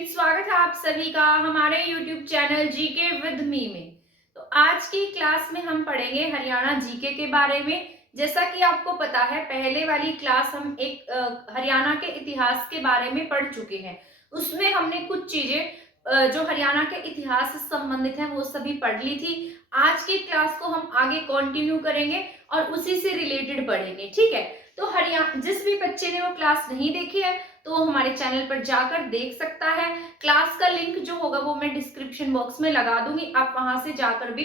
Student, स्वागत है आप सभी का हमारे YouTube channel GK with me में। तो आज की क्लास में हम पढ़ेंगे हरियाणा जीके के बारे में। जैसा कि आपको पता है, पहले वाली क्लास हम एक हरियाणा के इतिहास के बारे में पढ़ चुके हैं। उसमें हमने कुछ चीजें जो हरियाणा के इतिहास से संबंधित हैं वो सभी पढ़ ली थी। आज की क्लास को हम आगे कंटिन्यू करेंगे और उसी से रिलेटेड पढ़ेंगे, ठीक है। तो हरियाणा जिस भी बच्चे ने वो क्लास नहीं देखी है तो हमारे चैनल पर जाकर देख सकता है। क्लास का लिंक जो होगा वो मैं डिस्क्रिप्शन बॉक्स में लगा दूंगी, आप वहां से जाकर भी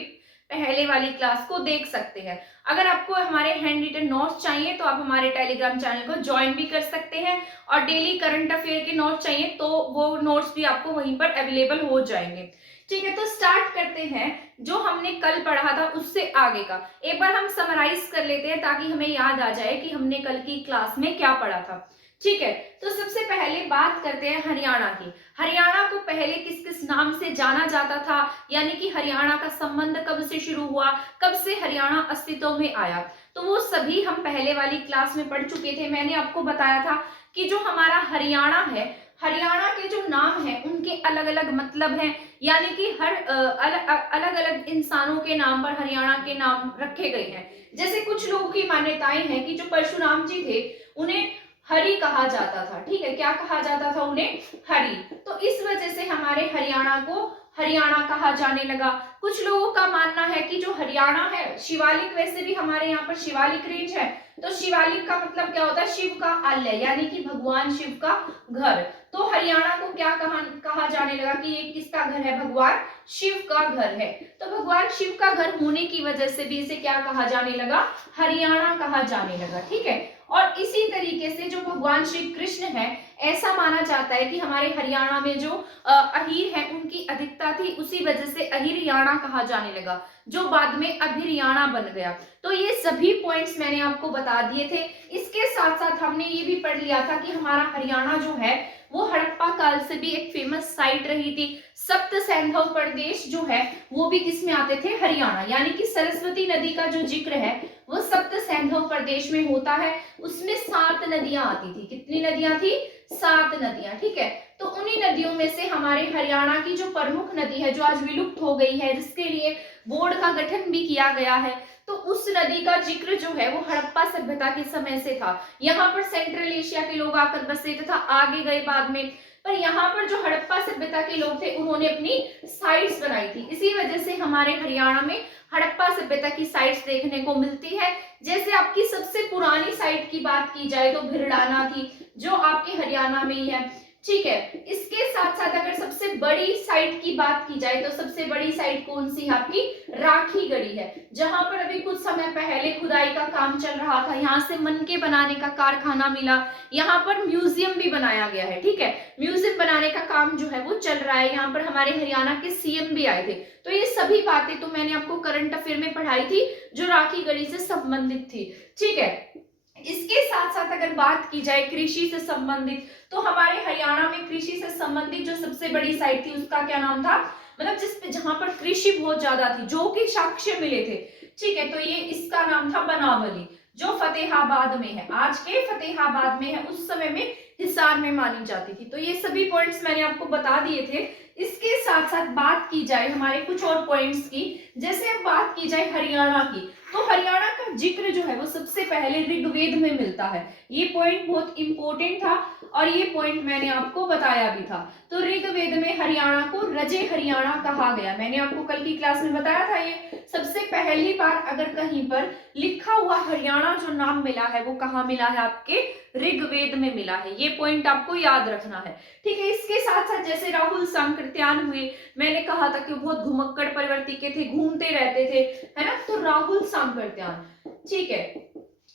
पहले वाली क्लास को देख सकते हैं। अगर आपको हमारे हैंड रिटन नोट्स चाहिए तो आप हमारे टेलीग्राम चैनल को ज्वाइन भी कर सकते हैं और डेली करंट अफेयर के नोट्स चाहिए तो वो नोट्स भी आपको वहीं पर अवेलेबल हो जाएंगे, ठीक है। तो स्टार्ट करते हैं जो हमने कल पढ़ा था उससे आगे का। एक बार हम समराइज कर लेते हैं ताकि हमें याद आ जाए कि हमने कल की क्लास में क्या पढ़ा था, ठीक है। तो सबसे पहले बात करते हैं हरियाणा की। हरियाणा को पहले किस किस नाम से जाना जाता था, यानी कि हरियाणा का संबंध कब से शुरू हुआ, कब से हरियाणा अस्तित्व में आया, तो वो सभी हम पहले वाली क्लास में पढ़ चुके थे। मैंने आपको बताया था कि जो हमारा हरियाणा है, हरियाणा के जो नाम है उनके अलग अलग मतलब हैं, यानी कि हर अलग अलग इंसानों के नाम पर हरियाणा के नाम रखे गए हैं। जैसे कुछ लोगों की मान्यताएं हैं कि जो परशुराम जी थे उन्हें हरि कहा जाता था, ठीक है। क्या कहा जाता था उन्हें? हरि। तो इस वजह से हमारे हरियाणा को हरियाणा कहा जाने लगा। कुछ लोगों का मानना है कि जो हरियाणा है, शिवालिक, वैसे भी हमारे यहाँ पर शिवालिक रेंज है, तो शिवालिक का मतलब क्या होता है? शिव का आलय, यानी कि भगवान शिव का घर। तो हरियाणा को क्या कहा जाने लगा कि ये किसका घर है? भगवान शिव का घर है। तो भगवान शिव का घर होने की वजह से भी इसे क्या कहा जाने लगा? हरियाणा कहा जाने लगा, ठीक है। और इसी तरीके से जो भगवान श्री कृष्ण है, ऐसा माना जाता है कि हमारे हरियाणा में जो अहीर है उनकी अधिकता थी, उसी वजह से अहिरयाणा कहा जाने लगा, जो बाद में अभिरयाणा बन गया। तो ये सभी पॉइंट्स मैंने आपको बता दिए थे। इसके साथ साथ हमने ये भी पढ़ लिया था कि हमारा हरियाणा जो है वो हड़प्पा काल से भी एक फेमस साइट रही थी। सप्त सैंधव प्रदेश जो है वो भी किसमें आते थे? हरियाणा। यानी कि सरस्वती नदी का जो जिक्र है वो सप्त सैंधव प्रदेश में होता है। उसमें 7 नदियां आती थी। कितनी नदियां थी? 7 नदियां, ठीक है। तो उन्हीं नदियों में से हमारे हरियाणा की जो प्रमुख नदी है, जो आज विलुप्त हो गई है, जिसके लिए बोर्ड का गठन भी किया गया है, तो उस नदी का जिक्र जो है वो हड़प्पा सभ्यता के समय से था। यहाँ पर सेंट्रल एशिया के लोग आकर बसे तथा आगे गए बाद में, पर यहाँ पर जो हड़प्पा सभ्यता के लोग थे उन्होंने अपनी साइट्स बनाई थी। इसी वजह से हमारे हरियाणा में हड़प्पा सभ्यता की साइट्स देखने को मिलती है। जैसे आपकी सबसे पुरानी साइट की बात की जाए तो भिरडाना थी, जो आपके हरियाणा में ही है, ठीक है। इसके साथ साथ अगर सबसे बड़ी साइट की बात की जाए तो सबसे बड़ी साइट कौन सी है? आपकी राखी गढ़ी है, जहां पर अभी कुछ समय पहले खुदाई का काम चल रहा था। यहाँ से मनके बनाने का कारखाना मिला, यहाँ पर म्यूजियम भी बनाया गया है, ठीक है। म्यूजियम बनाने का काम जो है वो चल रहा है। यहाँ पर हमारे हरियाणा के सीएम भी आए थे। तो ये सभी बातें तो मैंने आपको करंट अफेयर में पढ़ाई थी, जो राखी गढ़ी से संबंधित थी, ठीक है। इसके साथ साथ अगर बात की जाए कृषि से संबंधित, तो हमारे हरियाणा में कृषि से संबंधित जो सबसे बड़ी साइट थी उसका क्या नाम था? मतलब जहां पर कृषि बहुत ज्यादा थी, जो कि साक्ष्य मिले थे, ठीक है। तो ये इसका नाम था बनावली, जो फतेहाबाद में है, आज के फतेहाबाद में है, उस समय में हिसार में मानी जाती थी। तो ये सभी पॉइंट्स मैंने आपको बता दिए थे। इसके साथ साथ बात की जाए हमारे कुछ और पॉइंट्स की, जैसे अब बात की जाए हरियाणा की, तो हरियाणा का जिक्र जो है वो सबसे पहले ऋग्वेद में मिलता है। ये पॉइंट बहुत इंपॉर्टेंट था और ये पॉइंट मैंने आपको बताया भी था। तो ऋग्वेद में हरियाणा को रजे हरियाणा कहा गया। मैंने आपको कल की क्लास में बताया था। ये सबसे पहली बार अगर कहीं पर लिखा हुआ हरियाणा जो नाम मिला है वो कहाँ मिला है? आपके ऋग्वेद में मिला है। ये पॉइंट आपको याद रखना है, ठीक है। इसके साथ साथ जैसे राहुल सांकृत्यान हुए, मैंने कहा था कि बहुत घुमक्कड़ प्रवृत्ति के थे, घूमते रहते थे, है ना। तो राहुल सांकृत्यान, ठीक है।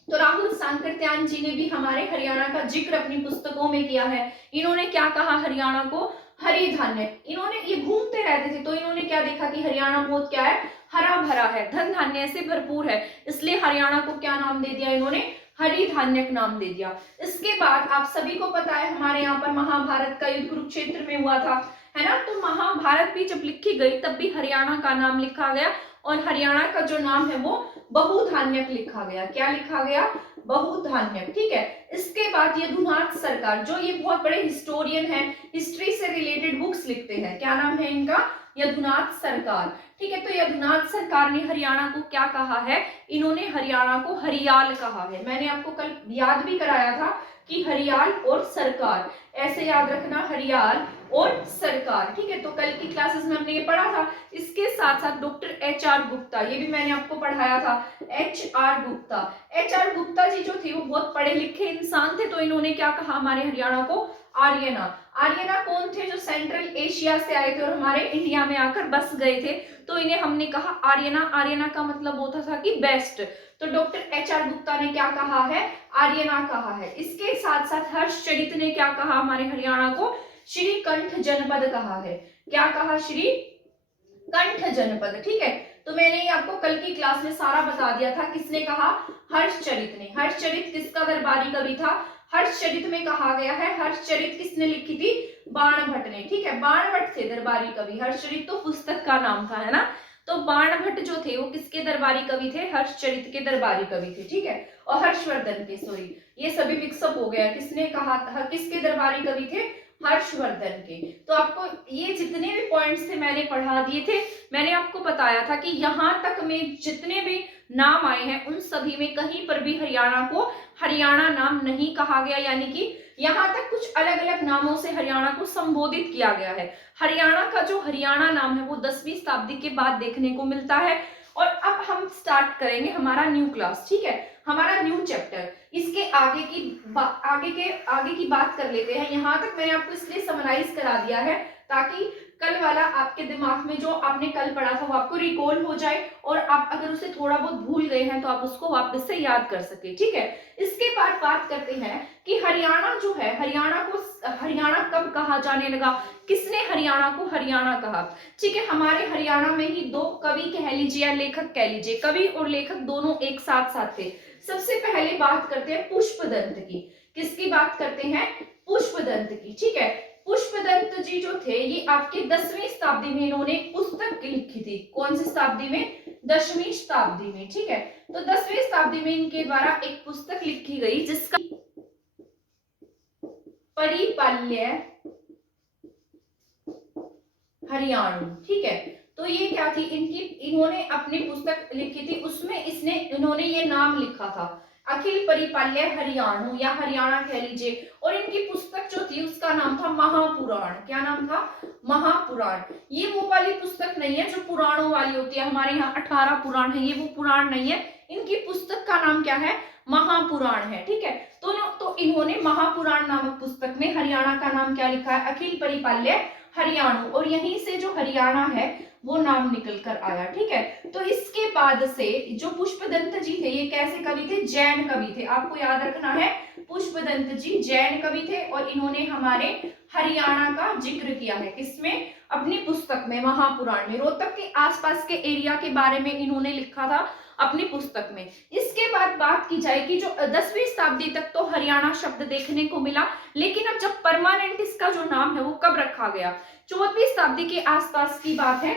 तो राहुल सांकृत्यान जी ने भी हमारे हरियाणा का जिक्र अपनी पुस्तकों में किया है। इन्होंने क्या कहा? हरियाणा को हरि धान्य। इन्होंने, ये घूमते रहते थे तो इन्होंने क्या देखा कि हरियाणा बहुत क्या है? हरा भरा है, धन धान्य से भरपूर है, इसलिए हरियाणा को क्या नाम दे दिया इन्होंने? हरि धान्यक नाम दे दिया। इसके बाद आप सभी को पता है हमारे यहाँ पर महाभारत का युद्ध कुरुक्षेत्र में हुआ था, है ना। तो महाभारत भी जब लिखी गई तब भी हरियाणा का नाम लिखा गया और हरियाणा का जो नाम है वो बहुधान्यक लिखा गया। क्या लिखा गया? बहुधान्यक, ठीक है। इसके बाद यदुनाथ सरकार, जो ये बहुत बड़े हिस्टोरियन हैं, हिस्ट्री से रिलेटेड बुक्स लिखते हैं, क्या नाम है इनका? यदुनाथ सरकार, ठीक है। तो यदुनाथ सरकार ने हरियाणा को क्या कहा है? इन्होंने हरियाणा को हरियाल कहा है। मैंने आपको कल याद भी कराया था कि हरियाल और सरकार, ऐसे याद रखना, हरियाल और सरकार, ठीक है। तो कल की क्लासेस में हमने ये पढ़ा था। इसके साथ साथ डॉक्टर एच.आर. गुप्ता, ये भी मैंने आपको पढ़ाया था, एच.आर. गुप्ता। एच.आर. गुप्ता जी जो थे वो बहुत पढ़े लिखे इंसान थे, तो इन्होंने क्या कहा हमारे हरियाणा को? आर्यना। आर्यना कौन थे? जो सेंट्रल एशिया से आए थे और हमारे इंडिया में आकर बस गए थे, तो इन्हें हमने कहा आर्यना। आर्यना का मतलब होता था कि बेस्ट। तो डॉक्टर एच.आर. गुप्ता ने क्या कहा है? आर्यना कहा है। इसके साथ साथ हर्षचरित ने क्या कहा हमारे हरियाणा को? श्रीकंठ जनपद कहा है। क्या कहा? श्रीकंठ जनपद, ठीक है। तो मैंने ये आपको कल की क्लास में सारा बता दिया था। किसने कहा? हर्षचरित ने। हर्षचरित किसका दरबारी कवि था? हर्षचरित में कहा गया है। हर्षचरित किसने लिखी थी? बाणभट्ट ने, ठीक है। बाणभट्ट थे दरबारी कवि। हर्षचरित तो पुस्तक का नाम था, है ना। तो बाणभट्ट जो थे वो किसके दरबारी कवि थे? हर्षचरित के दरबारी कवि थे, ठीक है। और हर्षवर्धन के, सॉरी ये सभी मिक्सअप हो गया। किसने कहा था? किसके दरबारी कवि थे? हर्षवर्धन के। तो आपको ये जितने भी पॉइंट्स थे मैंने पढ़ा दिए थे। मैंने आपको बताया था कि यहाँ तक में जितने भी नाम आए हैं उन सभी में कहीं पर भी हरियाणा को हरियाणा नाम नहीं कहा गया, यानी कि यहाँ तक कुछ अलग अलग नामों से हरियाणा को संबोधित किया गया है। हरियाणा का जो हरियाणा नाम है वो 10वीं शताब्दी के बाद देखने को मिलता है। और अब हम स्टार्ट करेंगे हमारा न्यू क्लास, ठीक है, हमारा न्यू चैप्टर। इसके आगे की बात कर लेते हैं। यहाँ तक मैंने आपको इसलिए समराइज करा दिया है ताकि कल वाला आपके दिमाग में जो आपने कल पढ़ा था वो आपको रिकॉल हो जाए, और आप अगर उसे थोड़ा बहुत भूल गए हैं तो आप उसको वापस से याद कर सके, ठीक है। इसके बाद बात करते हैं कि हरियाणा जो है, हरियाणा कब कहा जाने लगा? किसने हरियाणा को हरियाणा कहा? ठीक है, हमारे हरियाणा में ही दो कवि कह लीजिए या लेखक कह लीजिए, कवि और लेखक दोनों एक साथ साथ थे। सबसे पहले बात करते हैं पुष्पदंत की। किसकी बात करते हैं? पुष्पदंत की, ठीक है। पुष्पदंत जी जो थे ये आपके 10वीं शताब्दी में इन्होंने पुस्तक लिखी थी। कौन सी शताब्दी में? 10वीं शताब्दी में, ठीक है। तो 10वीं शताब्दी में इनके द्वारा एक पुस्तक लिखी गई जिसका परिपाल्य हरियाणु, ठीक है। तो ये क्या थी इन्होंने अपनी पुस्तक लिखी थी, उसमें इन्होंने ये नाम लिखा था, अखिल परिपाल्य हरियाणु या हरियाणा कह लीजिए। और इनकी पुस्तक जो थी उसका नाम था महापुराण। क्या नाम था? महापुराण। ये वो वाली पुस्तक नहीं है जो पुराणों वाली होती है, हमारे यहाँ 18 पुराण है, ये वो पुराण नहीं है। इनकी पुस्तक का नाम क्या है? महापुराण है, ठीक है। तो इन्होंने महापुराण नामक पुस्तक में हरियाणा का नाम क्या लिखा है? अखिल परिपाल्य हरियाणु। और यहीं से जो हरियाणा है वो नाम निकल कर आया, ठीक है। तो इसके बाद से जो पुष्पदंत जी थे ये कैसे कवि थे? जैन कवि थे। आपको याद रखना है, पुष्पदंत जी जैन कवि थे और इन्होंने हमारे हरियाणा का जिक्र किया है। किसमें? अपनी पुस्तक में, महापुराण में। रोहतक के आसपास के एरिया के बारे में इन्होंने लिखा था अपनी पुस्तक में। इसके बाद बात की जाए कि जो 10वीं शताब्दी तक तो हरियाणा शब्द देखने को मिला, लेकिन अब जब परमानेंट इसका जो नाम है वो कब रखा गया? 14वीं शताब्दी के आसपास की बात है,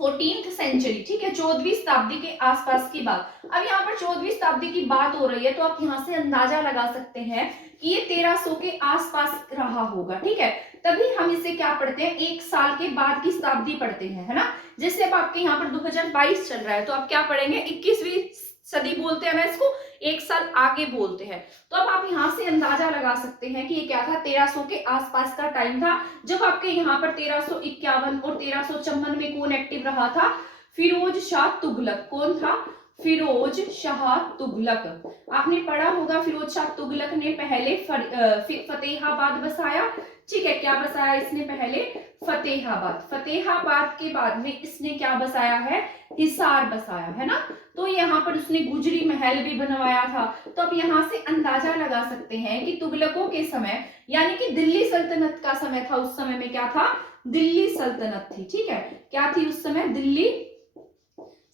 14th सेंचुरी, ठीक है, 14वीं शताब्दी के आसपास की बात। अब यहाँ पर 14वीं शताब्दी की बात हो रही है तो आप यहाँ से अंदाजा लगा सकते हैं कि ये 1300 के आसपास रहा होगा, ठीक है। तभी हम इसे क्या पढ़ते हैं? एक साल के बाद की शताब्दी पढ़ते हैं, है ना। जैसे अब आपके यहाँ पर 2022 चल रहा है तो आप क्या पढ़ेंगे? 21वीं सदी बोलते हैं ना इसको, एक साल आगे बोलते हैं। तो अब आप यहाँ से अंदाजा लगा सकते हैं कि ये क्या था? 1300 के आसपास का टाइम था जब आपके यहाँ पर 1351 और 1354 में कौन एक्टिव रहा था? फिरोज शाह तुगलक। कौन था? फिरोज शाह तुगलक। आपने पढ़ा होगा फिरोज शाह तुगलक ने पहले फतेहाबाद बसाया, ठीक है। क्या बसाया इसने? पहले फतेहाबाद। फतेहाबाद के बाद में इसने क्या बसाया है? हिसार बसाया, है ना। तो यहाँ पर उसने गुजरी महल भी बनवाया था। तो अब यहाँ से अंदाजा लगा सकते हैं कि तुगलकों के समय, यानी कि दिल्ली सल्तनत का समय था। उस समय में क्या था? दिल्ली सल्तनत थी, ठीक है। क्या थी उस समय? दिल्ली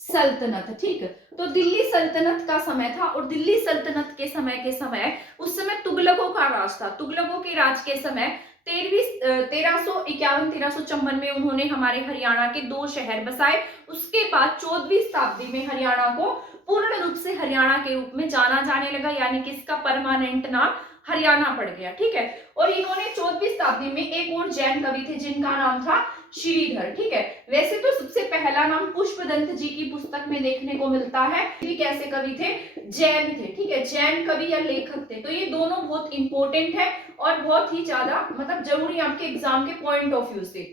सल्तनत, ठीक। तो दिल्ली सल्तनत का समय था और दिल्ली सल्तनत के समय उस समय तुगलकों का राज था। तुगलकों के राज के समय 1351-1354 में उन्होंने हमारे हरियाणा के 2 शहर बसाए। उसके बाद 14वीं शताब्दी में हरियाणा को पूर्ण रूप से हरियाणा के रूप में जाना जाने लगा, यानी कि इसका परमानेंट नाम हरियाणा पड़ गया। ठीक है, और इन्होंने 14वीं शताब्दी में एक और जैन कवि थे जिनका नाम था श्रीधर। ठीक है, वैसे तो सबसे पहला नाम पुष्पदंत जी की पुस्तक में देखने को मिलता है। ये कैसे कवि थे? जैन थे। ठीक है, जैन कवि या लेखक थे। तो ये दोनों बहुत इंपॉर्टेंट है और बहुत ही ज्यादा मतलब जरूरी आपके एग्जाम के पॉइंट ऑफ व्यू से।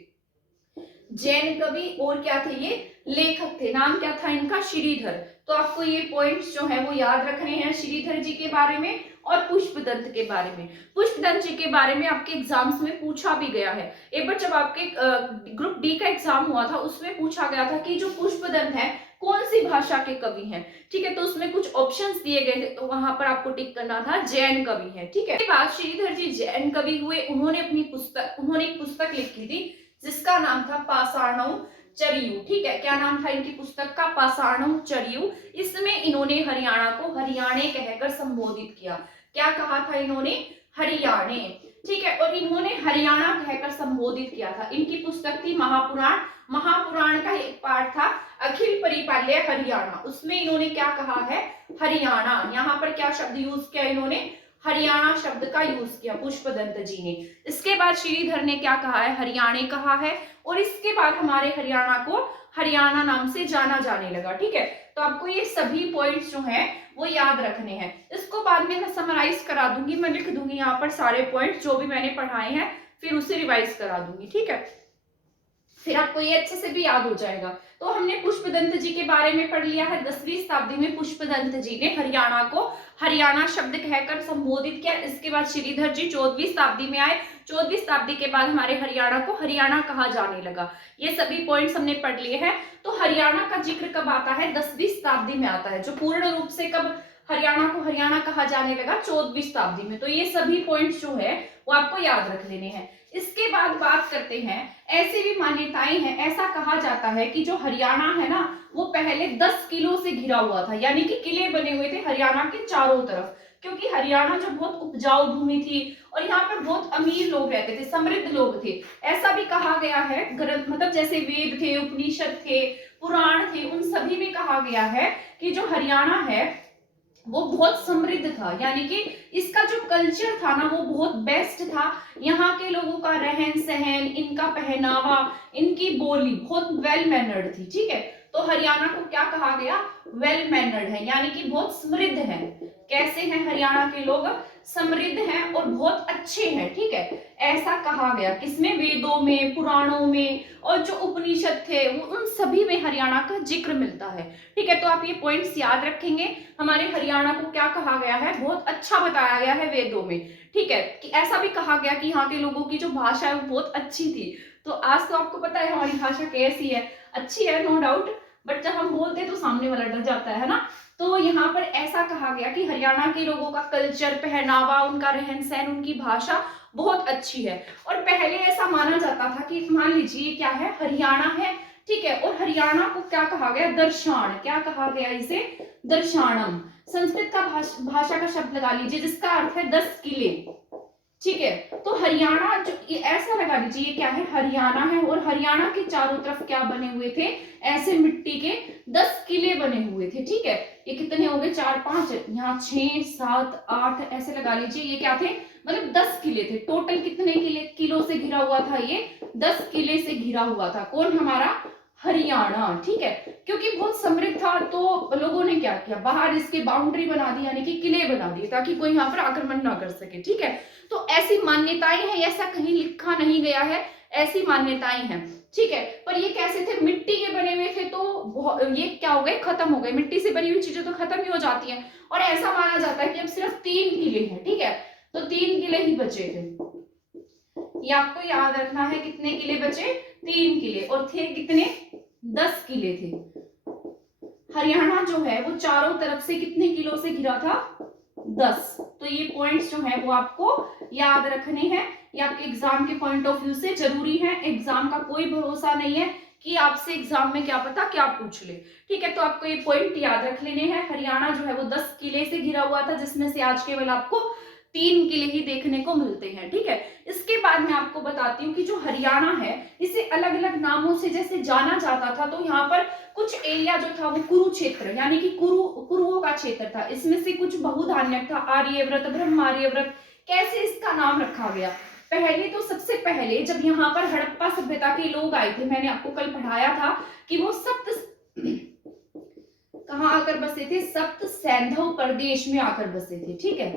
जैन कवि और क्या थे? ये लेखक थे। नाम क्या था इनका? श्रीधर। तो आपको ये पॉइंट्स जो है वो याद रखने हैं, श्रीधर जी के बारे में और पुष्पदंत के बारे में। पुष्पदंत जी के बारे में आपके एग्जाम्स में पूछा भी गया है। एक बार जब आपके ग्रुप डी का एग्जाम हुआ था उसमें पूछा गया था कि जो पुष्पदंत है कौन सी भाषा के कवि हैं। ठीक है, तो उसमें कुछ ऑप्शंस दिए गए थे, तो वहां पर आपको टिक करना था जैन कवि है। ठीक है, इसके बाद श्रीधर जी जैन कवि हुए। उन्होंने एक पुस्तक लिखी थी जिसका नाम था पाषाणौ चरियु। ठीक है, क्या नाम था इनकी पुस्तक का? पाषाणौ चरियु। इसमें इन्होंने हरियाणा को हरियाणे कहकर संबोधित किया। क्या कहा था इन्होंने? हरियाणे। ठीक है, और इन्होंने हरियाणा कहकर संबोधित किया था। इनकी पुस्तक थी महापुराण। महापुराण का एक पार्ट था अखिल परिपाल्य हरियाणा, उसमें इन्होंने क्या कहा है? हरियाणा। यहाँ पर क्या शब्द यूज किया इन्होंने? हरियाणा शब्द का यूज किया पुष्पदंत जी ने। इसके बाद श्रीधर ने क्या कहा है? हरियाणे कहा है। और इसके बाद हमारे हरियाणा को हरियाणा नाम से जाना जाने लगा। ठीक है, तो आपको ये सभी पॉइंट्स जो हैं वो याद रखने हैं। इसको बाद में मैं समराइज करा दूंगी, मैं लिख दूंगी यहाँ पर सारे पॉइंट्स जो भी मैंने पढ़ाए हैं, फिर उसे रिवाइज करा दूंगी। ठीक है, फिर आपको ये अच्छे से भी याद हो जाएगा। तो हमने पुष्पदंत जी के बारे में पढ़ लिया है। 10वीं शताब्दी में पुष्पदंत जी ने हरियाणा को हरियाणा शब्द कहकर संबोधित किया। इसके बाद श्रीधर जी 14वीं शताब्दी में आए। 14वीं शताब्दी के बाद हमारे हरियाणा को हरियाणा कहा जाने लगा। ये सभी पॉइंट्स हमने पढ़ लिए हैं। तो हरियाणा का जिक्र कब आता है? 10वीं शताब्दी में आता है। जो पूर्ण रूप से कब हरियाणा को हरियाणा कहा जाने लगा? 14वीं शताब्दी में। तो ये सभी पॉइंट्स जो है वो आपको याद रख लेने हैं। इसके बाद बात करते हैं, ऐसी भी मान्यताएं हैं, ऐसा कहा जाता है कि जो हरियाणा है ना वो पहले 10 किलों से घिरा हुआ था, यानी कि किले बने हुए थे हरियाणा के चारों तरफ, क्योंकि हरियाणा जो बहुत उपजाऊ भूमि थी और यहाँ पर बहुत अमीर लोग रहते थे, समृद्ध लोग थे। ऐसा भी कहा गया है ग्रंथ, मतलब जैसे वेद थे, उपनिषद थे, पुराण थे, उन सभी में कहा गया है कि जो हरियाणा है वो बहुत समृद्ध था, यानी कि इसका जो कल्चर था ना वो बहुत बेस्ट था। यहाँ के लोगों का रहन सहन, इनका पहनावा, इनकी बोली बहुत वेल मैनर्ड थी। ठीक है, तो हरियाणा को क्या कहा गया? वेल मैनर्ड है, यानी कि बहुत समृद्ध है। कैसे हैं हरियाणा के लोग? समृद्ध हैं और बहुत अच्छे हैं। ठीक है, ऐसा कहा गया किसमें? वेदों में, पुराणों में, और जो उपनिषद थे वो उन सभी में हरियाणा का जिक्र मिलता है। ठीक है, तो आप ये पॉइंट्स याद रखेंगे। हमारे हरियाणा को क्या कहा गया है? बहुत अच्छा बताया गया है वेदों में। ठीक है, कि ऐसा भी कहा गया कि यहाँ के लोगों की जो भाषा है वो बहुत अच्छी थी। तो आज तो आपको पता है हमारी भाषा कैसी है, अच्छी है नो डाउट, बट जब हम बोलते हैं तो सामने वाला डर जाता है ना। तो यहाँ पर ऐसा कहा गया कि हरियाणा के लोगों का कल्चर, पहनावा, उनका रहन सहन, उनकी भाषा बहुत अच्छी है। और पहले ऐसा माना जाता था कि मान लीजिए क्या है? हरियाणा है। ठीक है, और हरियाणा को क्या कहा गया? दर्शान। क्या कहा गया इसे? दर्शानम। संस्कृत का भाषा का शब्द लगा लीजिए जिसका अर्थ है 10 किले। ठीक है, तो हरियाणा जो ऐसा लगा लीजिए ये क्या है? हरियाणा है, और हरियाणा के चारों तरफ क्या बने हुए थे? ऐसे मिट्टी के 10 किले बने हुए थे। ठीक है, ये कितने हो गए? 4 5, यहाँ 6 7 8 ऐसे लगा लीजिए। ये क्या थे? मतलब 10 किले थे। टोटल कितने किलों से घिरा हुआ था? ये 10 किले से घिरा हुआ था। कौन? हमारा हरियाणा। ठीक है, क्योंकि बहुत समृद्ध था तो लोगों ने क्या किया? बाहर इसके बाउंड्री बना दी, यानी कि किले बना दिए ताकि कोई यहाँ पर आक्रमण ना कर सके। ठीक है, तो ऐसी मान्यताएं हैं, ऐसा कहीं लिखा नहीं गया है, ऐसी मान्यताएं हैं। ठीक है, पर ये कैसे थे? मिट्टी के बने हुए थे, तो ये क्या हो गए? खत्म हो गए। मिट्टी से बनी हुई चीजें तो खत्म ही हो जाती हैं, और ऐसा माना जाता है कि अब सिर्फ 3 किले हैं। ठीक है, तो 3 किले ही बचे थे। ये आपको याद रखना है। कितने किले बचे? 3 किले, और थे कितने? 10 किले थे। हरियाणा जो है वो चारों तरफ से कितने किलो से घिरा था? 10। तो ये पॉइंट्स जो है वो आपको याद रखने हैं। ये आपके एग्जाम के पॉइंट ऑफ व्यू से जरूरी है। एग्जाम का कोई भरोसा नहीं है कि आपसे एग्जाम में क्या पता क्या पूछ ले। ठीक है, तो आपको ये पॉइंट याद रख लेने हैं। हरियाणा जो है वो 10 किले से घिरा हुआ था, जिसमें से आज केवल आपको 3 किले ही देखने को मिलते हैं। ठीक है, इसके बाद मैं आपको बताती हूँ कि जो हरियाणा है इसे अलग अलग नामों से जैसे जाना जाता था, तो यहाँ पर कुछ एरिया जो था वो कुरुक्षेत्र यानी कि कुरुओं का क्षेत्र था, इसमें से कुछ बहुधान्यक था, आर्यव्रत, ब्रह्मार्यव्रत। कैसे इसका नाम रखा गया? पहले तो सबसे पहले जब यहाँ पर हड़प्पा सभ्यता के लोग आए थे, मैंने आपको कल पढ़ाया था कि वो कहाँ आकर बसे थे? सप्त सैंधव प्रदेश में आकर बसे थे। ठीक है,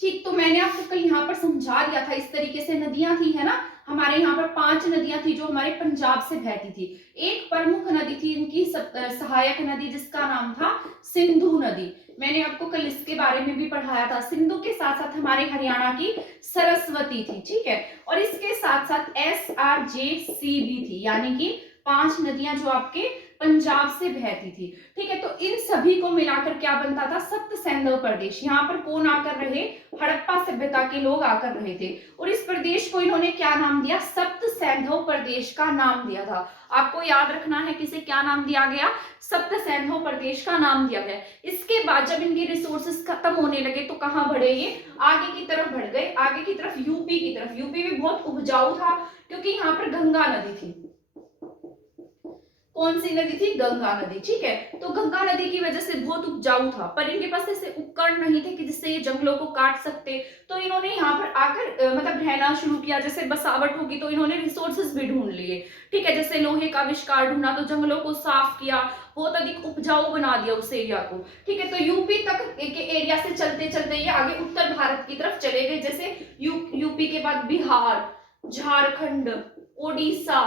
ठीक, तो मैंने आपको कल यहाँ पर समझा दिया था, इस तरीके से नदियां थी, है ना, हमारे यहाँ पर 5 नदियां थी जो हमारे पंजाब से बहती थी। एक प्रमुख नदी थी इनकी सहायक नदी, जिसका नाम था सिंधु नदी। मैंने आपको कल इसके बारे में भी पढ़ाया था। सिंधु के साथ साथ हमारे हरियाणा की सरस्वती थी। ठीक है, और इसके साथ साथ SRJC भी थी, यानी कि 5 नदियां जो आपके पंजाब से बहती थी। ठीक है, तो इन सभी को मिलाकर क्या बनता था? सप्त सैंधव प्रदेश। यहाँ पर कौन आकर रहे? हड़प्पा सभ्यता के लोग आकर रहे थे, और इस प्रदेश को इन्होंने क्या नाम दिया? सप्त सैंधव प्रदेश का नाम दिया था। आपको याद रखना है किसे क्या नाम दिया गया? सप्त सैंधव प्रदेश का नाम दिया गया। इसके बाद जब इनके रिसोर्सेस खत्म होने लगे तो कहाँ बढ़े? ये आगे की तरफ बढ़ गए, आगे की तरफ, यूपी की तरफ। यूपी भी बहुत उपजाऊ था क्योंकि यहाँ पर गंगा नदी थी। कौन सी नदी थी? गंगा नदी। ठीक है, तो गंगा नदी की वजह से बहुत उपजाऊ था, पर इनके पास ऐसे उपकरण नहीं थे कि जिससे ये जंगलों को काट सकते। तो इन्होंने यहाँ पर आकर मतलब रहना शुरू किया। जैसे बसावट होगी तो इन्होंने रिसोर्सेज भी ढूंढ लिए। ठीक है, जैसे लोहे का आविष्कार ढूंढा, तो जंगलों को साफ किया, बहुत अधिक उपजाऊ बना दिया उस एरिया को। ठीक है, तो यूपी तक के एरिया से चलते चलते ये आगे उत्तर भारत की तरफ चले गए। जैसे यूपी के बाद बिहार, झारखंड, उड़ीसा।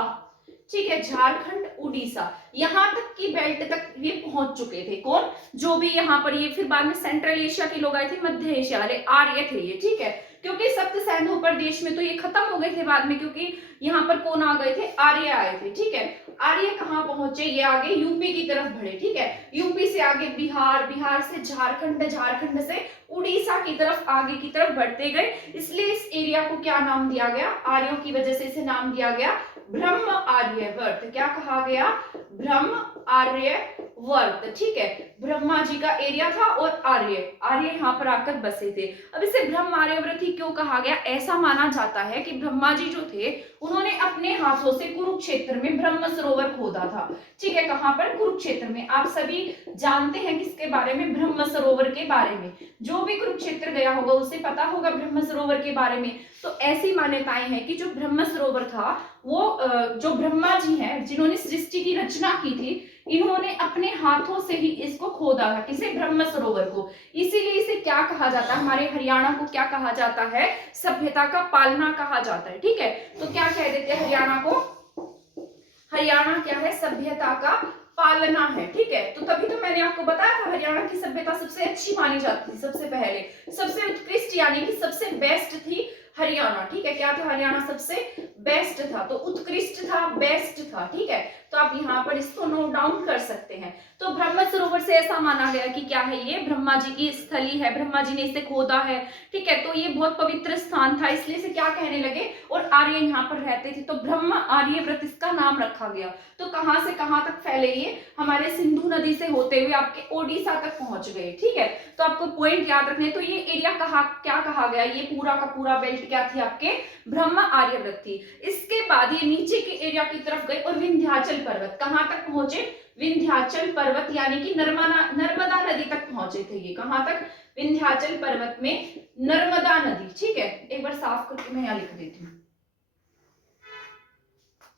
ठीक है, झारखंड, उड़ीसा, यहाँ तक की बेल्ट तक ये पहुंच चुके थे। कौन? जो भी यहाँ पर ये फिर बाद में सेंट्रल एशिया के लोग आए थे, मध्य एशिया वाले आर्य थे ये। ठीक है, क्योंकि सप्त सैंधव प्रदेश में तो ये खत्म हो गए थे बाद में, क्योंकि यहाँ पर कौन आ गए थे? आर्य आए थे। ठीक है, आर्य कहाँ पहुंचे? ये आगे यूपी की तरफ बढ़े। ठीक है, यूपी से आगे बिहार, बिहार से झारखंड, झारखंड से उड़ीसा की तरफ आगे की तरफ बढ़ते गए। इसलिए इस एरिया को क्या नाम दिया गया? आर्यों की वजह से इसे नाम दिया गया ब्रह्म आर्यवर्त। क्या कहा गया? ब्रह्म आर्यवर्त। ठीक है, ब्रह्मा जी का एरिया था और आर्य यहाँ पर आकर बसे थे। अब इसे ब्रह्म आर्यवर्त ही क्यों कहा गया? ऐसा माना जाता है कि ब्रह्मा जी जो थे उन्होंने अपने हाथों से कुरुक्षेत्र में ब्रह्म सरोवर खोदा था। ठीक है, कहां पर? कुरुक्षेत्र में। आप सभी जानते हैं किसके बारे में? ब्रह्म सरोवर के बारे में। जो भी कुरुक्षेत्र गया होगा उसे पता होगा ब्रह्म सरोवर के बारे में। तो ऐसी मान्यताएं हैं कि जो ब्रह्म सरोवर था वो जो ब्रह्मा जी हैं जिन्होंने सृष्टि की रचना की थी, इन्होंने अपने हाथों से ही इसको खोदा था। किसे? ब्रह्म सरोवर को। इसीलिए इसे क्या कहा जाता है? हमारे हरियाणा को क्या कहा जाता है? सभ्यता का पालना कहा जाता है। ठीक है, तो क्या कह देते हैं हरियाणा को? हरियाणा क्या है? सभ्यता का पालना है। ठीक है, तो तभी तो मैंने आपको बताया था हरियाणा की सभ्यता सबसे अच्छी मानी जाती थी। सबसे पहले, सबसे उत्कृष्ट यानी कि सबसे बेस्ट थी हरियाणा। ठीक है, क्या था? हरियाणा सबसे बेस्ट था, तो उत्कृष्ट था, बेस्ट था। ठीक है, तो आप यहाँ पर इसको नोट डाउन कर सकते हैं। तो ब्रह्म सरोवर से ऐसा माना गया कि क्या है? ये ब्रह्मा जी की स्थली है, ब्रह्मा जी ने इसे खोदा है। ठीक है, तो ये बहुत पवित्र स्थान था, इसलिए इसे क्या कहने लगे? और आर्य यहाँ पर रहते थे, तो ब्रह्म आर्यव्रत इसका नाम रखा गया। तो कहां से कहां तक फैले? ये हमारे सिंधु नदी से होते हुए आपके ओडिशा तक पहुंच गए। ठीक है, तो आपको पॉइंट याद रखने। तो ये एरिया क्या कहा गया? ये पूरा का पूरा बेल्ट क्या थी? आपके ब्रह्म आर्यव्रत थी। इसके बाद ये नीचे के एरिया की तरफ गए और विंध्याचल पर्वत कहां तक पहुंचे? विंध्याचल पर्वत यानी कि नर्मदा नदी तक पहुंचे थे। ये कहां तक? विंध्याचल पर्वत में नर्मदा नदी। ठीक है, एक बार साफ करके मैं यहाँ लिख देती हूँ।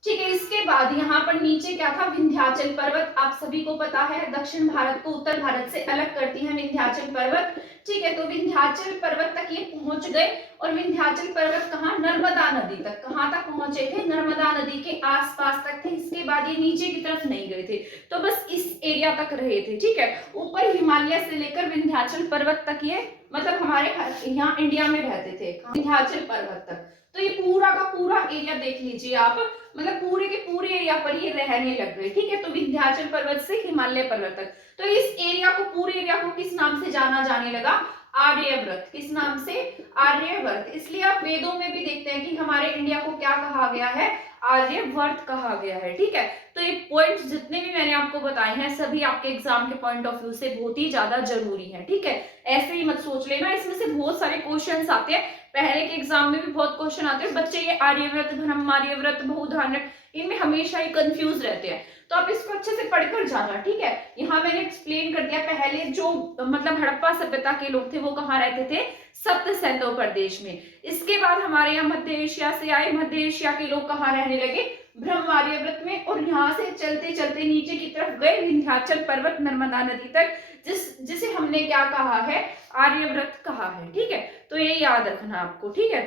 ठीक है, इसके बाद यहाँ पर नीचे क्या था? विंध्याचल पर्वत। आप सभी को पता है दक्षिण भारत को उत्तर भारत से अलग करती है विंध्याचल पर्वत। ठीक है, तो विंध्याचल पर्वत तक ये पहुंच गए, और विंध्याचल पर्वत कहाँ? नर्मदा नदी तक। कहाँ तक पहुंचे थे? नर्मदा नदी के आसपास तक थे। इसके बाद ये नीचे की तरफ नहीं गए थे, तो बस इस एरिया तक रहे थे। ठीक है, ऊपर हिमालय से लेकर विंध्याचल पर्वत तक ये मतलब हमारे यहाँ इंडिया में रहते थे, विंध्याचल पर्वत तक। तो ये पूरा का पूरा एरिया देख लीजिए आप, मतलब पूरे के पूरे एरिया पर ये रहने लग गए। ठीक है, तो विंध्याचल पर्वत से हिमालय पर्वत तक। तो इस एरिया को, पूरे एरिया को किस नाम से जाना जाने लगा? आर्यव्रत। किस नाम से? आर्यवर्त। इसलिए आप वेदों में भी देखते हैं कि हमारे इंडिया को क्या कहा गया है? आर्यवर्त कहा गया है। ठीक है, तो ये पॉइंट्स जितने भी मैंने आपको बताए हैं सभी आपके एग्जाम के पॉइंट ऑफ व्यू से बहुत ही ज्यादा जरूरी है। ठीक है, ऐसे ही मत सोच लेना, इसमें से बहुत सारे क्वेश्चंस आते हैं, पहले के एग्जाम में भी बहुत क्वेश्चन आते हैं। बच्चे ये आर्यव्रत, ब्रह्मार्यव्रत, बहुधान्यक इनमें हमेशा ही कंफ्यूज रहते हैं, तो आप इसको अच्छे से पढ़कर जाना, ठीक है। यहाँ मैंने एक्सप्लेन कर दिया, पहले जो मतलब हड़प्पा सभ्यता के लोग थे वो कहाँ रहते थे, सप्त सैंधव प्रदेश में। इसके बाद हमारे यहाँ मध्य एशिया से आए, मध्य एशिया के लोग कहाँ रहने लगे, ब्रह्मआर्यव्रत में, और यहाँ से चलते चलते नीचे की तरफ गए विंध्याचल पर्वत नर्मदा नदी तक, जिसे हमने क्या कहा है, आर्यव्रत कहा है, ठीक है। तो ये याद रखना आपको, ठीक है।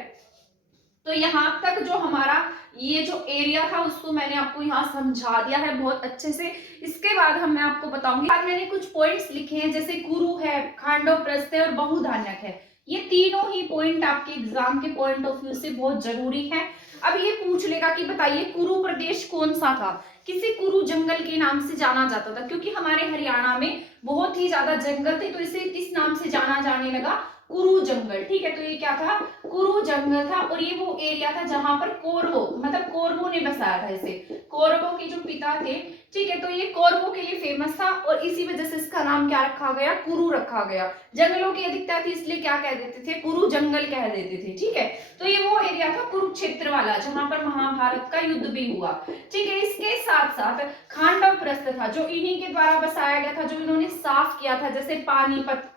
तो यहाँ तक जो हमारा ये जो एरिया था उसको मैंने आपको यहाँ समझा दिया है बहुत अच्छे से। इसके बाद मैं आपको बताऊंगी, आज मैंने कुछ पॉइंट्स लिखे हैं, जैसे कुरु है, खांडव प्रस्थ है और बहुधान्यक है। ये तीनों ही पॉइंट आपके एग्जाम के पॉइंट ऑफ व्यू से बहुत जरूरी है। अब ये पूछ लेगा कि बताइए कुरु प्रदेश कौन सा था, किसी कुरु जंगल के नाम से जाना जाता था, क्योंकि हमारे हरियाणा में बहुत ही ज्यादा जंगल थे, तो इसे किस नाम से जाना जाने लगा, कुरु जंगल, ठीक है। तो ये क्या था, कुरु जंगल था, और ये वो एरिया था जहां पर कौरवों मतलब कौरवों ने बसाया था इसे, कौरवों के जो पिता थे, ठीक है। तो ये कौरवों के लिए फेमस था, और इसी वजह से इसका नाम क्या रखा गया, कुरु रखा गया। जंगलों की अधिकता थी इसलिए क्या कह देते थे, कुरु जंगल कह देते थे, ठीक है। तो ये वो एरिया था कुरुक्षेत्र वाला जहां पर महाभारत का युद्ध भी हुआ, ठीक है। इसके साथ साथ खांडव प्रस्थ था, जो इन्हीं के द्वारा बसाया गया था, जो इन्होंने साफ किया था, जैसे पानीपत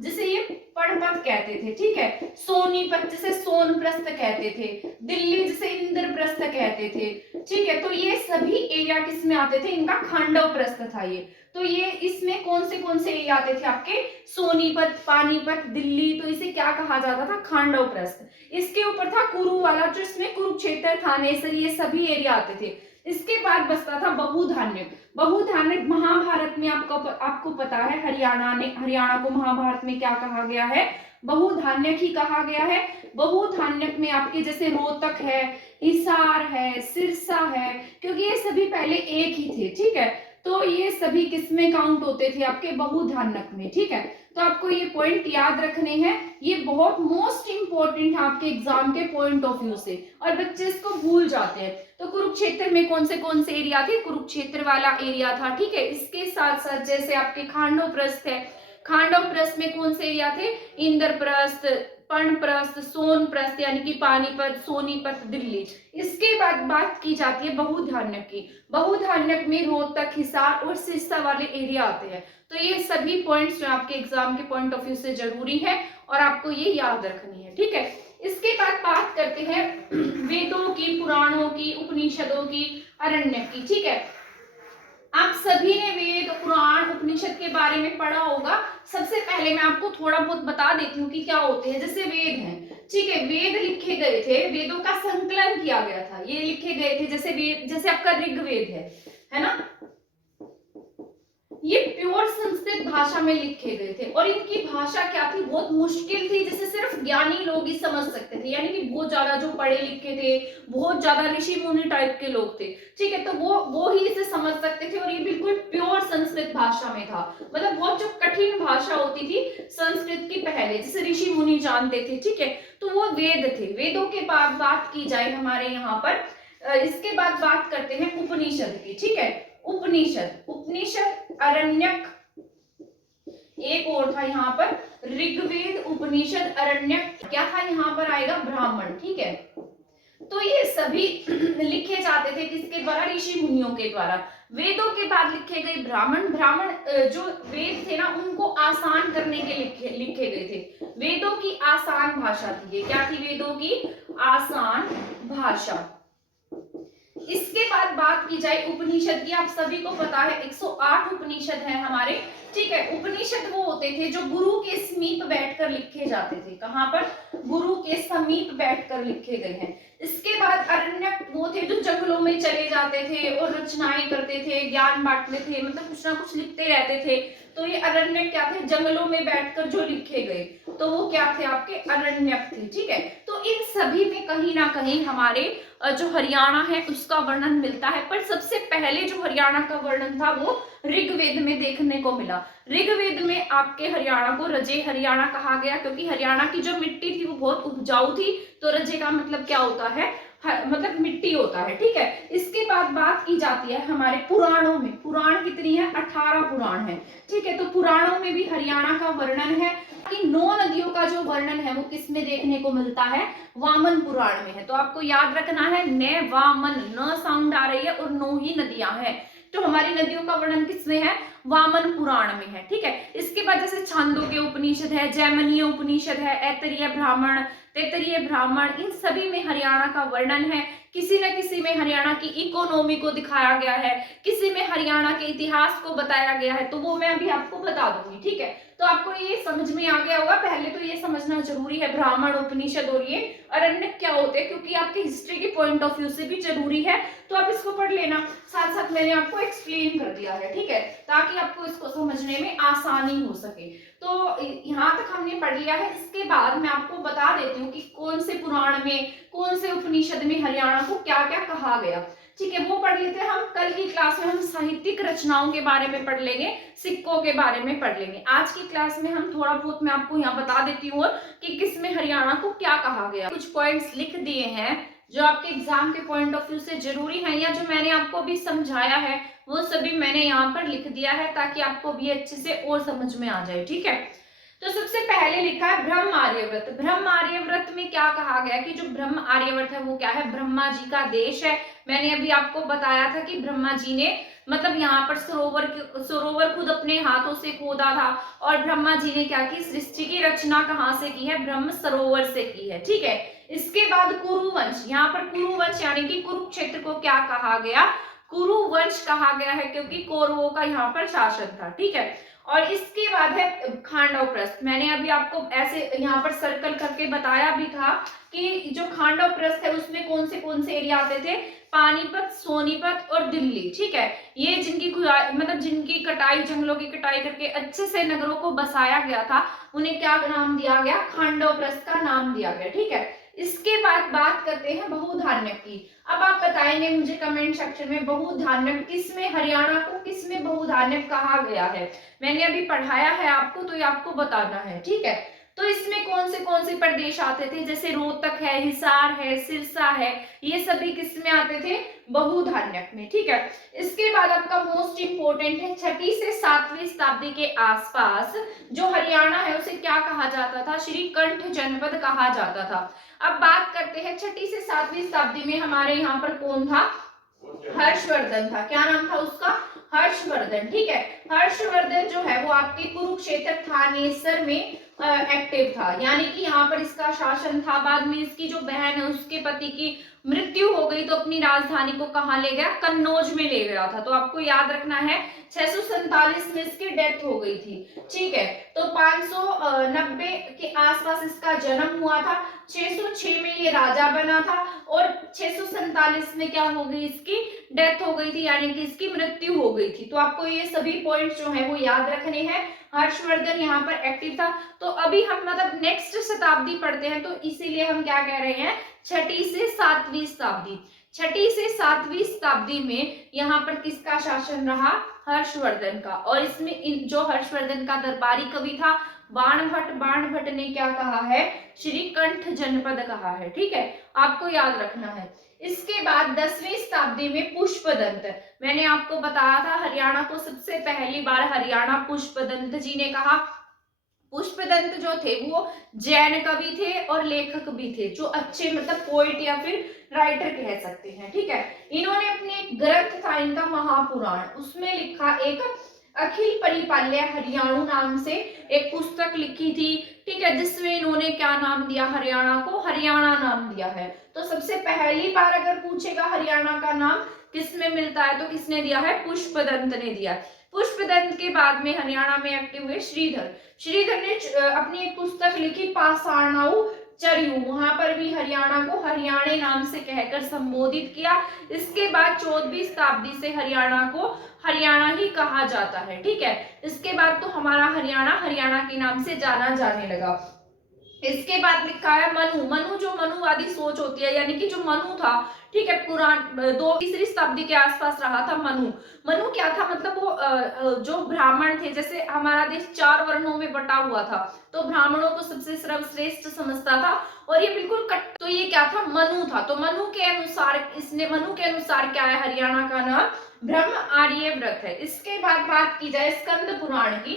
जिसे ये पणपत कहते थे, ठीक है। सोनीपत जिसे सोनप्रस्थ कहते थे, दिल्ली जिसे इंद्रप्रस्थ कहते थे, ठीक है। तो ये सभी एरिया किस में आते थे, इनका खांडव प्रस्थ था ये। तो ये इसमें कौन से एरिया आते थे आपके, सोनीपत, पानीपत, दिल्ली, तो इसे क्या कहा जाता था, खांडव प्रस्थ। इसके ऊपर था कुरु वाला, जो इसमें कुरुक्षेत्र, थानेसर, ये सभी एरिया आते थे। इसके बाद बचता था बहुधान्यक। बहुधान्यक महाभारत में आपको पता है, हरियाणा को महाभारत में क्या कहा गया है, बहुधान्यक ही कहा गया है। बहुधान्यक में आपके जैसे रोहतक है, हिसार है, सिरसा है, क्योंकि ये सभी पहले एक ही थे, ठीक है। तो ये सभी किसमें काउंट होते थे, आपके बहुधान्यक में, ठीक है। तो आपको ये पॉइंट याद रखने हैं, ये बहुत मोस्ट इंपॉर्टेंट है आपके एग्जाम के पॉइंट ऑफ व्यू से, और बच्चे इसको भूल जाते हैं। तो कुरुक्षेत्र में कौन से एरिया थे, कुरुक्षेत्र वाला एरिया था, ठीक है। इसके साथ साथ जैसे आपके खांडव प्रस्थ है, खांडव प्रस्थ में कौन से एरिया थे, इंद्रप्रस्थ, पर्णप्रस्थ, सोनप्रस्थ यानी कि पानीपत, सोनीपत, दिल्ली। इसके बाद बात की जाती है बहुधान्यक की। बहुधान्यक में रोहतक, हिसार और सिरसा वाले एरिया आते हैं। तो ये सभी पॉइंट्स जो आपके एग्जाम के पॉइंट ऑफ व्यू से जरूरी है और आपको ये याद रखनी है, ठीक है। इसके बाद बात करते हैं वेदों की, पुराणों की, उपनिषदों की, अरण्य की, ठीक है। आप सभी ने वेद, पुराण, उपनिषद के बारे में पढ़ा होगा। सबसे पहले मैं आपको थोड़ा बहुत बता देती हूँ कि क्या होते हैं। जैसे वेद हैं, ठीक है, वेद लिखे गए थे, वेदों का संकलन किया गया था, ये लिखे गए थे। जैसे वेद, जैसे आपका ऋग्वेद है ना, ये प्योर संस्कृत भाषा में लिखे गए थे, और इनकी भाषा क्या थी, बहुत मुश्किल थी, जिसे सिर्फ ज्ञानी लोग ही समझ सकते थे, यानी कि बहुत ज्यादा जो पढ़े लिखे थे, बहुत ज्यादा ऋषि मुनि टाइप के लोग थे, ठीक है। तो वो ही इसे समझ सकते थे, और ये बिल्कुल प्योर संस्कृत भाषा में था। मतलब बहुत जो कठिन भाषा होती थी संस्कृत की पहले, जिसे ऋषि मुनि जानते थे, ठीक है। तो वो वेद थे। वेदों के बाद बात की जाए हमारे यहाँ पर, इसके बाद बात करते हैं उपनिषद की, ठीक है। उपनिषद, अरण्यक, एक और था यहाँ पर ऋग्वेद, उपनिषद, अरण्यक, क्या था यहाँ पर आएगा, ब्राह्मण, ठीक है। तो ये सभी लिखे जाते थे किसके द्वारा, ऋषि मुनियों के द्वारा। वेदों के बाद लिखे गए ब्राह्मण। जो वेद थे ना, उनको आसान करने के लिखे गए थे। वेदों की आसान भाषा थी ये, क्या थी, वेदों की आसान भाषा। इसके बाद बात की जाए उपनिषद की, आप सभी को पता है 108 उपनिषद हैं हमारे, ठीक है। उपनिषद वो होते थे जो गुरु के समीप बैठकर लिखे जाते थे। कहाँ पर, गुरु के समीप बैठकर लिखे गए हैं। इसके बाद अरण्यक वो थे जो जंगलों में चले जाते थे और रचनाएं करते थे, ज्ञान बांटते थे, मतलब कुछ ना कुछ लिखते रहते थे। तो ये अरण्यक क्या थे, जंगलों में बैठकर जो लिखे गए, तो वो क्या थे, आपके अरण्यक थे, ठीक है। तो इन सभी में कहीं ना कहीं हमारे जो हरियाणा है उसका वर्णन मिलता है। पर सबसे पहले जो हरियाणा का वर्णन था वो ऋग्वेद में देखने को मिला। ऋग्वेद में आपके हरियाणा को रजे हरियाणा कहा गया, क्योंकि हरियाणा की जो मिट्टी थी वो बहुत उपजाऊ थी। तो रजे का मतलब क्या होता है, मतलब मिट्टी होता है, ठीक है। इसके बाद बात की जाती है हमारे पुराणों में, पुराण कितनी है, 18 पुराण है, ठीक है। तो पुराणों में भी हरियाणा का वर्णन है कि 9 नदियों का जो वर्णन है वो किस में देखने को मिलता है, वामन पुराण में है। तो आपको याद रखना है, न वामन, न साउंड आ रही है और 9 ही नदियां हैं। तो हमारी नदियों का वर्णन किसमें है, वामन पुराण में है, ठीक है। इसके बाद जैसे छांदोग्य उपनिषद है, जैमिनीय उपनिषद है, ऐतरेय ब्राह्मण, तैत्तरीय ब्राह्मण, इन सभी में हरियाणा का वर्णन है। किसी न किसी में हरियाणा की इकोनॉमी को दिखाया गया है, किसी में हरियाणा के इतिहास को बताया गया है, तो वो मैं अभी आपको बता दूंगी, ठीक है। तो आपको ये समझ में आ गया होगा। पहले तो ये समझना जरूरी है ब्राह्मण उपनिषद और ये अरण्यक क्या होते हैं, क्योंकि आपके हिस्ट्री के पॉइंट ऑफ व्यू से भी जरूरी है, तो आप इसको पढ़ लेना। साथ साथ मैंने आपको एक्सप्लेन कर दिया है, ठीक है, ताकि आपको इसको समझने में आसानी हो सके। तो यहाँ तक हमने पढ़ लिया है। इसके बाद मैं आपको बता देती हूँ कि कौन से पुराण में, कौन से उपनिषद में हरियाणा को क्या क्या कहा गया, ठीक है। वो पढ़ लेते हैं हम। कल की क्लास में हम साहित्यिक रचनाओं के बारे में पढ़ लेंगे, सिक्कों के बारे में पढ़ लेंगे। आज की क्लास में हम थोड़ा बहुत मैं आपको यहाँ बता देती हूँ कि किसमें हरियाणा को क्या कहा गया। कुछ पॉइंट्स लिख दिए हैं जो आपके एग्जाम के पॉइंट ऑफ व्यू से जरूरी है, या जो मैंने आपको भी समझाया है वो सभी मैंने यहाँ पर लिख दिया है, ताकि आपको भी अच्छे से और समझ में आ जाए, ठीक है। तो सबसे पहले लिखा है ब्रह्म आर्यव्रत। ब्रह्म आर्यव्रत में क्या कहा गया कि जो ब्रह्म आर्यव्रत है वो क्या है, ब्रह्मा जी का देश है। मैंने अभी आपको बताया था कि ब्रह्मा जी ने मतलब यहाँ पर सरोवर खुद अपने हाथों से खोदा था, और ब्रह्मा जी ने क्या की, सृष्टि की रचना कहाँ से की है, ब्रह्म सरोवर से की है, ठीक है। इसके बाद कुरुवंश, यहाँ पर कुरुवंश यानी कि कुरुक्षेत्र को क्या कहा गया, कुरुवंश कहा गया है, क्योंकि कौरवों का यहाँ पर शासन था, ठीक है। और इसके बाद है खांडव प्रस्थ। मैंने अभी आपको ऐसे यहाँ पर सर्कल करके बताया भी था कि जो खांडव प्रस्थ है उसमें कौन से एरिया आते थे, पानीपत, सोनीपत और दिल्ली, ठीक है। ये जिनकी मतलब जिनकी कटाई, जंगलों की कटाई करके अच्छे से नगरों को बसाया गया था, उन्हें क्या नाम दिया गया, खांडव प्रस्थ का नाम दिया गया, ठीक है। इसके बाद बात करते हैं बहुधान्यक की। अब आप बताएंगे मुझे कमेंट सेक्शन में, बहुधान्यक किसमें, हरियाणा को किसमें बहुधान्यक कहा गया है। मैंने अभी पढ़ाया है आपको, तो ये आपको बताना है, ठीक है। तो इसमें कौन से प्रदेश आते थे, जैसे रोहतक है, हिसार है, सिरसा है, ये सभी किसमें आते थे, बहुधान्यक में, ठीक है। इसके बाद आपका मोस्ट इंपोर्टेंट है, 6वीं से 7वीं शताब्दी के आसपास जो हरियाणा है उसे क्या कहा जाता था, श्रीकंठ जनपद कहा जाता था। अब बात करते हैं 6वीं से 7वीं शताब्दी में हमारे यहाँ पर कौन था, हर्षवर्धन था। क्या नाम था उसका, हर्षवर्धन, ठीक है। हर्षवर्धन जो है वो आपके कुरुक्षेत्र थानेसर में एक्टिव था, यानी कि यहाँ पर इसका शासन था। बाद में इसकी जो बहन है उसके पति की मृत्यु हो गई, तो अपनी राजधानी को कहाँ ले गया, कन्नौज में ले गया था। तो आपको याद रखना है 647 में इसकी डेथ हो गई थी, ठीक है। तो 590 के आसपास इसका जन्म हुआ था, 606 में ये राजा बना था, और 647 में क्या हो गई, इसकी डेथ हो गई थी, यानी कि इसकी मृत्यु हो गई थी। तो आपको ये सभी पॉइंट्स जो है वो याद रखने हैं। हर्षवर्धन यहाँ पर एक्टिव था। तो अभी हम मतलब नेक्स्ट शताब्दी पढ़ते हैं, तो इसीलिए हम क्या कह रहे हैं, 6वीं से 7वीं शताब्दी। 6वीं से 7वीं शताब्दी में यहाँ पर किसका शासन रहा, हर्षवर्धन का। और इसमें जो हर्षवर्धन का दरबारी कवि था बाणभट्ट ने क्या कहा है, श्रीकंठ जनपद कहा है, ठीक है, आपको याद रखना है। इसके बाद 10वीं शताब्दी में पुष्पदंत, मैंने आपको बताया था हरियाणा को सबसे पहली बार हरियाणा पुष्पदंत जी ने कहा। पुष्पदंत जो थे वो जैन कवि थे और लेखक भी थे, जो अच्छे मतलब पोइट या फिर राइटर कह सकते हैं, ठीक है। इन्होंने अपने एक ग्रंथ था इनका महापुराण, उसमें लिखा एक अखिल परिपाल्य हरियाणु नाम से एक पुस्तक लिखी थी, ठीक है, जिसमें इन्होंने क्या नाम दिया, हरियाणा को हरियाणा नाम दिया है। तो सबसे पहली बार अगर पूछेगा हरियाणा का नाम किसमें मिलता है, तो किसने दिया है, पुष्पदंत ने दिया। पुष्पदंत के बाद में हरियाणा में एक्टिव हुए श्रीधर ने अपनी एक पुस्तक लिखी पाषाणाऊ चरयू, वहां पर भी हरियाणा को हरियाणे नाम से कहकर संबोधित किया। इसके बाद 14वीं शताब्दी से हरियाणा को हरियाणा ही कहा जाता है, ठीक है। इसके बाद तो हमारा हरियाणा के नाम से जाना जाने लगा। इसके बाद लिखा है मनु जो मनुवादी मनुवादी सोच होती है, यानी कि जो मनु था, ठीक है, पुराण 2 तीसरी शताब्दी के आसपास रहा था मनु। मनु क्या था, मतलब वो जो ब्राह्मण थे, जैसे हमारा देश 4 वर्णों में बटा हुआ था, तो ब्राह्मणों को सबसे सर्वश्रेष्ठ समझता था और ये बिल्कुल कट, तो ये क्या था, मनु था। तो मनु के अनुसार क्या है हरियाणा का नाम, ब्रह्म आर्यव्रत है। इसके बाद बात की जाए स्कंद पुराण की,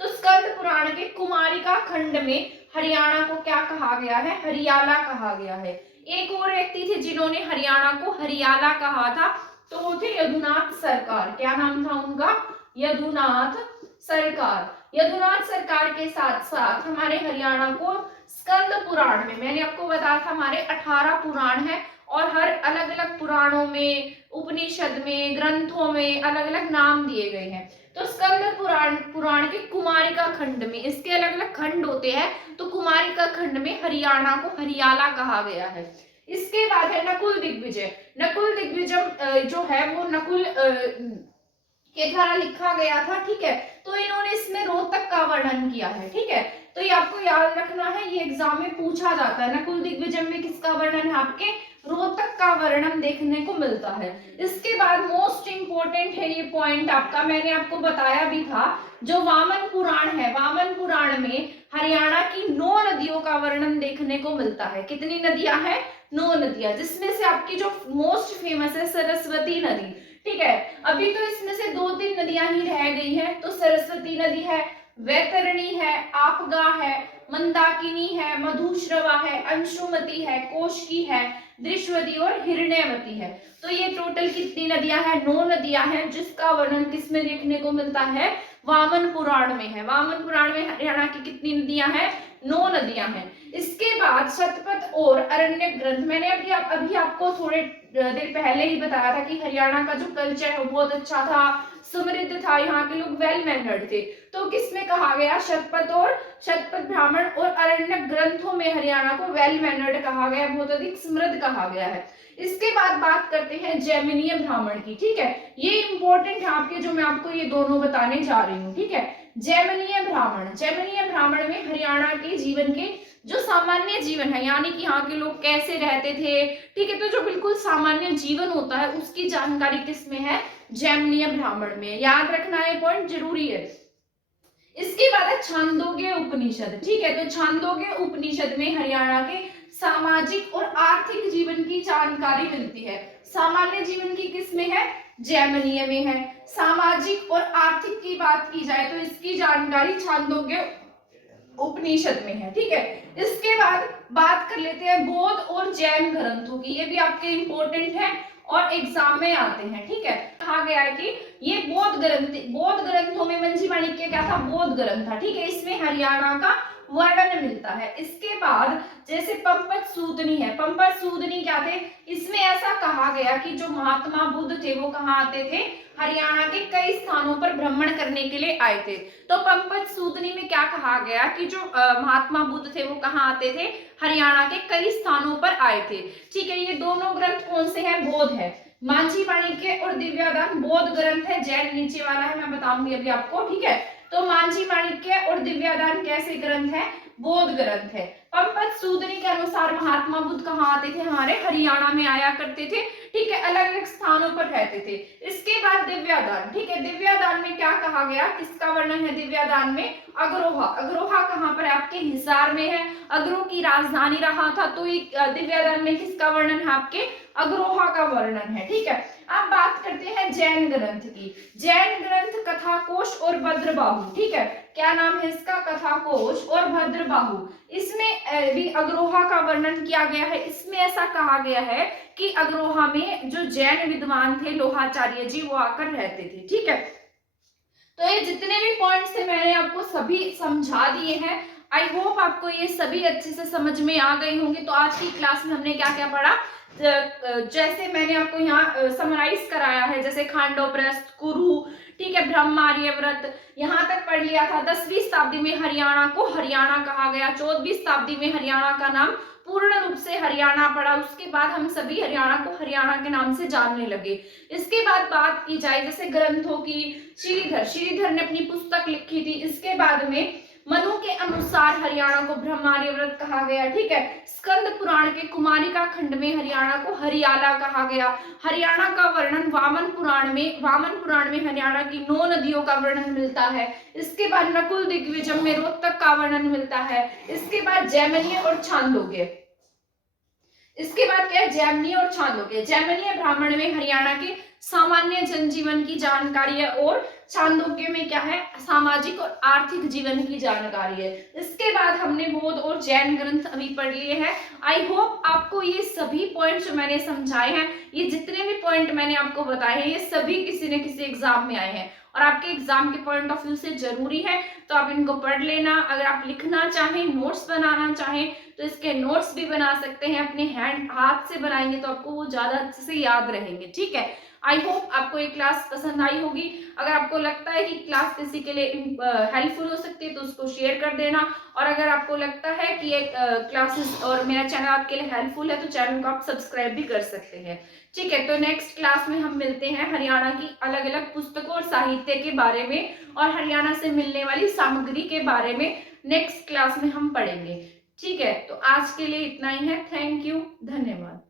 तो स्कंद पुराण के कुमारिका खंड में हरियाणा को क्या कहा गया है, हरियाला कहा गया है। एक और व्यक्ति थे जिन्होंने हरियाणा को हरियाला कहा था, तो वो थे यदुनाथ सरकार। क्या नाम था उनका, यदुनाथ सरकार। यदुनाथ सरकार के साथ साथ हमारे हरियाणा को स्कंद पुराण में, मैंने आपको बताया था हमारे 18 पुराण है और हर अलग अलग पुराणों में, उपनिषद में, ग्रंथों में अलग अलग नाम दिए गए हैं। तो स्कंद पुराण के कुमारिका खंड में, इसके अलग अलग खंड होते हैं, तो कुमारिका खंड में हरियाणा को हरियाला कहा गया है। इसके बाद है नकुल दिग्विजय। नकुल दिग्विजय जो है वो नकुल के द्वारा लिखा गया था, ठीक है। तो इन्होंने इसमें रोहतक का वर्णन किया है, ठीक है। तो ये आपको याद रखना है, ये एग्जाम में पूछा जाता है। नकुल दिग्विजय में किसका वर्णन है, आपके रोहतक का वर्णन देखने को मिलता है। इसके बाद मोस्ट इंपोर्टेंट है ये पॉइंट आपका, मैंने आपको बताया भी था, जो वामन पुराण है, वामन पुराण में हरियाणा की 9 नदियों का वर्णन देखने को मिलता है। कितनी नदियां हैं, 9 नदियां, जिसमें से आपकी जो मोस्ट फेमस है सरस्वती नदी, ठीक है। अभी तो इसमें से 2-3 नदियां ही रह गई हैं, तो सरस्वती नदी है, वैतरणी है, आपगा है, मंदाकिनी है, मधुश्रवा है, अंशुमती है, कोशकी है, दृश्वती और हिरण्यवती है। तो ये टोटल कितनी नदियां हैं, 9 नदियां हैं, जिसका वर्णन किसमें देखने को मिलता है, वामन पुराण में है। वामन पुराण में हरियाणा की कितनी नदियां हैं, 9 नदियां हैं। इसके बाद शतपथ और अरण्यक ग्रंथ, मैंने अभी आपको थोड़े देर पहले ही बताया था कि हरियाणा का जो कल्चर है वो बहुत अच्छा था, समृद्ध था, यहाँ के लोग वेल मैनर्ड थे। तो किसमें कहा गया, शतपथ ब्राह्मण और अरण्यक ग्रंथों में हरियाणा को वेल मैनर्ड कहा गया, बहुत अधिक समृद्ध कहा गया है। इसके बाद बात करते हैं जैमिनीय ब्राह्मण की, ठीक है। ये इंपॉर्टेंट है आपके, जो मैं आपको ये दोनों बताने जा रही हूँ, ठीक है। जैमिनीय ब्राह्मण में हरियाणा के जीवन के जो सामान्य जीवन है, यानी कि यहाँ के लोग कैसे रहते थे, ठीक है, तो जो बिल्कुल सामान्य जीवन होता है उसकी जानकारी किसमें है, जैमिनीय ब्राह्मण में। याद रखना ये पॉइंट जरूरी है। इसके बाद है छांदोग्य उपनिषद, ठीक है। तो छांदोग्य उपनिषद में हरियाणा के सामाजिक और आर्थिक जीवन की जानकारी मिलती है। सामान्य जीवन की किसमें है, जैमिनीय में है। सामाजिक और आर्थिक की बात की जाए तो इसकी जानकारी छांदोग्य उपनिषद में है, ठीक है। इसके बाद बात कर लेते हैं बौद्ध और जैन ग्रंथों की, ये भी आपके इंपॉर्टेंट है और एग्जाम में आते हैं, ठीक है। कहा गया है कि ये बौद्ध ग्रंथों में वंशी माणिक्य क्या था, बौद्ध ग्रंथ था, ठीक है। इसमें हरियाणा का वर्णन मिलता है। इसके बाद जैसे पंपत सूदनी है, पंपत सूदनी क्या थे, इसमें ऐसा कहा गया कि जो महात्मा बुद्ध थे वो कहाँ आते थे, हरियाणा के कई स्थानों पर भ्रमण करने के लिए आए थे। तो पंपत सूदनी में क्या कहा गया कि जो महात्मा बुद्ध थे वो कहाँ आते थे, हरियाणा के कई स्थानों पर आए थे, ठीक है। ये दोनों ग्रंथ कौन से हैं, बौद्ध है। मांझी माणिक्य और दिव्यादान बौद्ध ग्रंथ है, जैन नीचे वाला है, मैं बताऊंगी अभी आपको, ठीक है। तो मांझी माणिक्य और दिव्यादान कैसे ग्रंथ है, बौद्ध ग्रंथ है। पंपत सूदनी के अनुसार महात्मा बुद्ध कहाँ आते थे, हमारे हरियाणा में आया करते थे, ठीक है, अलग अलग स्थानों पर रहते थे। इसके बाद दिव्यादान, ठीक है। दिव्यादान में क्या कहा गया, किसका वर्णन है दिव्यादान में, अग्रोहा। अग्रोहा कहाँ पर है, आपके हिसार में है, अग्रो की राजधानी रहा था। तो दिव्यादान में किसका वर्णन है, आपके अग्रोहा का वर्णन है, ठीक है। अब बात करते हैं जैन ग्रंथ की। जैन ग्रंथ कथाकोश और भद्रबाहु, ठीक है। क्या नाम है इसका, कथाकोश और भद्रबाहु। इसमें भी अग्रोहा का वर्णन किया गया है। इसमें ऐसा कहा गया है कि अग्रोहा में जो जैन विद्वान थे लोहाचार्य जी वो आकर रहते थे, ठीक है। तो ये जितने भी पॉइंट्स थे मैंने आपको सभी समझा दिए हैं। आई होप आपको ये सभी अच्छे से समझ में आ गए होंगे। तो आज की क्लास में हमने क्या क्या पढ़ा, जैसे मैंने आपको यहाँ समराइज कराया है, जैसे खांडोप्रस्थ, कुरु, ठीक है, ब्रह्मार्यव्रत, यहाँ तक पढ़ लिया था। 10वीं शताब्दी में हरियाणा को हरियाणा कहा गया, 14वीं शताब्दी में हरियाणा का नाम पूर्ण रूप से हरियाणा पड़ा। उसके बाद हम सभी हरियाणा को हरियाणा के नाम से जानने लगे। इसके बाद बात की जाए जैसे ग्रंथों की, श्रीधर ने अपनी पुस्तक लिखी थी। इसके बाद में मनु के अनुसार हरियाणा को ब्रह्मार्य व्रत कहा गया। ठीक है, स्कंद पुराण के कुमारिका खंड में हरियाणा को हरियाला कहा गया। हरियाणा का वर्णन वामन पुराण में हरियाणा की 9 नदियों का वर्णन मिलता है। इसके बाद नकुल दिग्विजय में रोहतक का वर्णन मिलता है। इसके बाद जैमिनीय और छांदोग्य, इसके बाद क्या है, जैमिनीय और छांदोग्य। जैमिनीय ब्राह्मण में हरियाणा के सामान्य जनजीवन की जानकारी है और छांदोग्य में क्या है, सामाजिक और आर्थिक जीवन की जानकारी है। इसके बाद हमने बौद्ध और जैन ग्रंथ अभी पढ़ लिए हैं। आई होप आपको ये सभी पॉइंट जो मैंने समझाए हैं, ये जितने भी पॉइंट मैंने आपको बताए हैं, ये सभी किसी न किसी एग्जाम में आए हैं और आपके एग्जाम के पॉइंट ऑफ व्यू से जरूरी है, तो आप इनको पढ़ लेना। अगर आप लिखना चाहें, नोट्स बनाना चाहें तो इसके नोट्स भी बना सकते हैं, अपने हाथ से बनाएंगे तो आपको वो ज्यादा अच्छे से याद रहेंगे। ठीक है, आई होप आपको ये क्लास पसंद आई होगी। अगर आपको लगता है कि क्लास किसी के लिए हेल्पफुल हो सकती है तो उसको शेयर कर देना, और अगर आपको लगता है कि ये क्लासेस और मेरा चैनल आपके लिए हेल्पफुल है तो चैनल को आप सब्सक्राइब भी कर सकते हैं। ठीक है, तो नेक्स्ट क्लास में हम मिलते हैं हरियाणा की अलग अलग पुस्तकों और साहित्य के बारे में और हरियाणा से मिलने वाली सामग्री के बारे में नेक्स्ट क्लास में हम पढ़ेंगे। ठीक है, तो आज के लिए इतना ही है। थैंक यू, धन्यवाद।